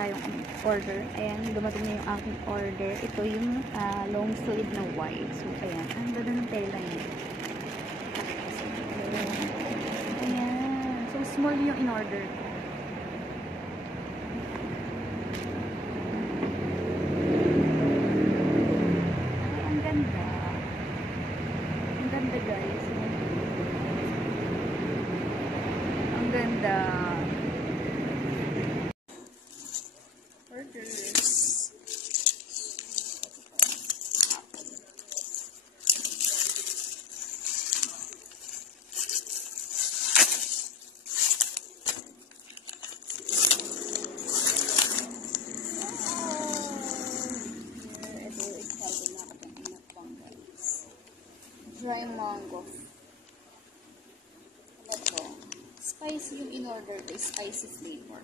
tayong order. Ayan, dumating na yung aking order. Ito yung long sleeve na white. So, ayan. Ang ganda ng tela niya. Ayan. So, small yung in-order ko. Ay, ang ganda. Ang ganda, guys. Ang ganda. Dry mango. Ano to? Spicy yung in-order ko. Spicy flavor.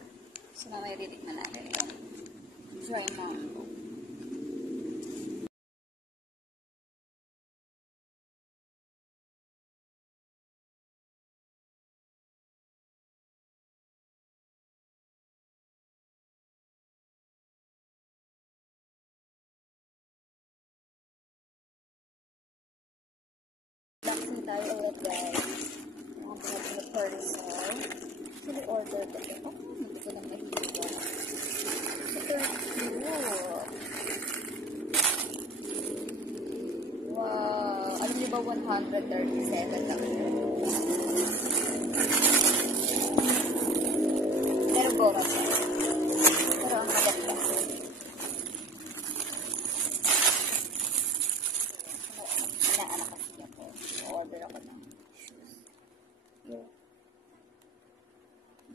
So, mamaya titikman natin ito. Dry mango. Unboxing tayo ulit, guys. Yung mga parcel. Actually, order ko ito. Oh, hindi ko lang mahihiwa. Super cute. Wow. Alam niyo ba 137 lang ito? Pero goma siya. Pero ang maganda. Inaanak kasi ako. Order ako ng shoes. Yeah.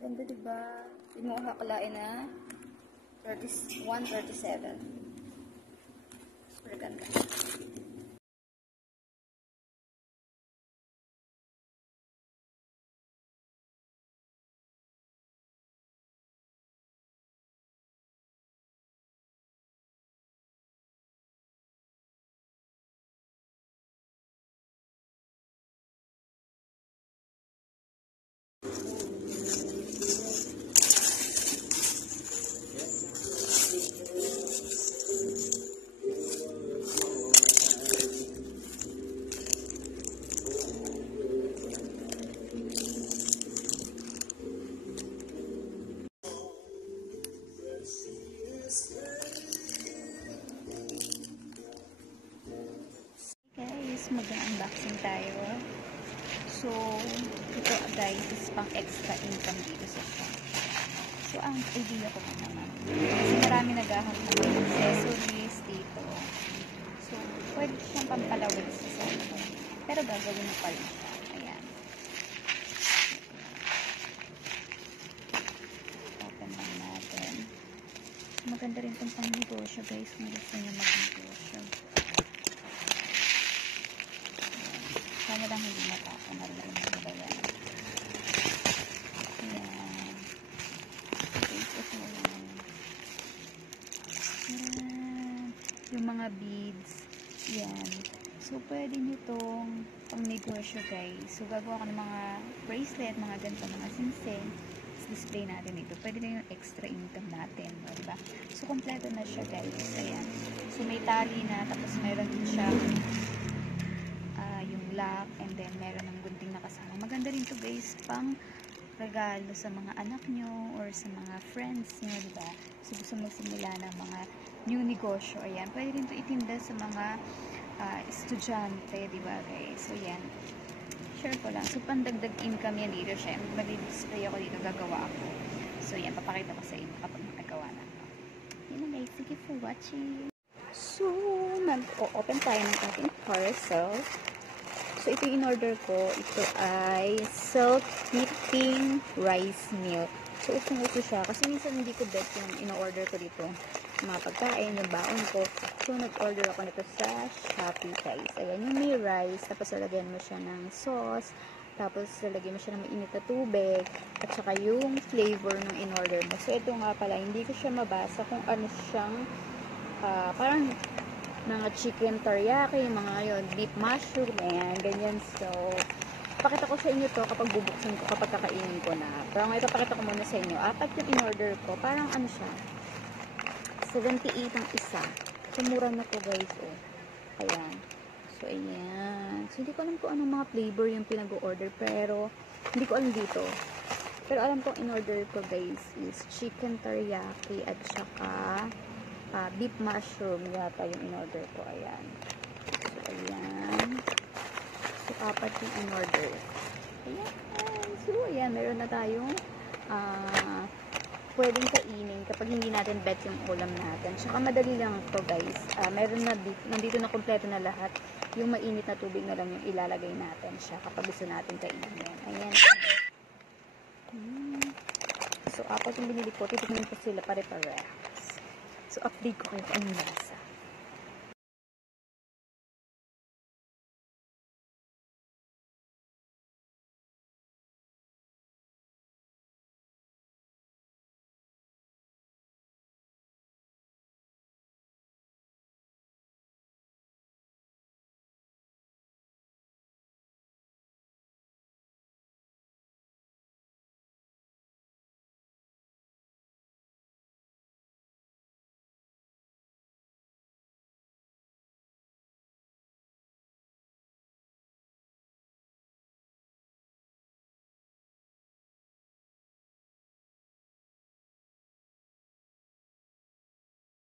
Ganda, diba? Hindi mo kakalain na 137. Super ganda. Mag-unboxing tayo. So, ito guys is pang extra income dito sa shop. So, ang idea ko pa naman. Kasi marami naghahanap ng accessories dito. So, pwede siyang pampalawig sa cellphone. Pero gagawin mo pa rin siya. Ayan. Open lang natin. Maganda rin itong pang-negosyo guys. Kung gusto nyo mag-negosyo. Sana lang hindi matakamar na rin ang bayan. Ayan. Ayan. Yung mga beads. Ayan. So, pwede nyo itong pang-negosyo guys. So, gagawa ko ng mga bracelet, mga ganito, mga singsing. Display natin ito. Pwede na yung extra income natin. Diba? So, kompleto na siya guys. Ayan. So, may tali na. Tapos, meron din siya lock, and then meron ng gunting na kasama. Maganda rin to guys, pang regalo sa mga anak nyo or sa mga friends nyo, diba? So, gusto magsimula ng mga new negosyo. Ayan, pwede rin to itinda sa mga estudyante, diba guys? So, yan. Share ko lang. So, pandagdag income yan dito. Siyempre, mag-display ako dito, gagawa ako. So, yan, papakita ko sa inyo kapag nakagawa na ako. Yan na guys, thank you for watching. So, mag-open tayo ng ating parcel. So, ito yung in-order ko. Ito ay self-heating rice meal. So, usong-uso siya. Kasi minsan hindi ko bet yung in-order ko dito. Mga pagkain, yung baon ko. So, nag-order ako nito sa Shopee guys. Ayan, yung may rice. Tapos, lalagyan mo siya ng sauce. Tapos, lalagyan mo siya ng mainit na tubig. At saka yung flavor ng in-order mo. So, ito nga pala. Hindi ko siya mabasa kung ano siyang parang mga chicken teriyaki, mga yun, beef mushroom, ayan, ganyan. So, pakita ko sa inyo to kapag bubuksan ko, kapag kakainin ko na. Pero ngayon, pakita ko muna sa inyo. 4 yung in-order ko. Parang ano siya, 78 ang isa. So, mura na to guys, oh. Ayan. So, ayan. So, hindi ko alam kung anong mga flavor yung pinag-order, pero, hindi ko alam dito. Pero alam kong in-order ko guys is chicken teriyaki at saka beef mushroom yata yung in-order ko. Ayan. So, ayan. So, 4 yung in-order. Ayan. So, ayan. Meron na tayong pwedeng kainin kapag hindi natin bet yung ulam natin. Tsaka madali lang to guys. Meron na nandito na kompleto na lahat. Yung mainit na tubig na lang yung ilalagay natin siya kapag gusto natin kainin. Ayan. So, 4 yung binili ko. Titignan ko sila pare-parehas. So, update ko kayo kung anong lasa.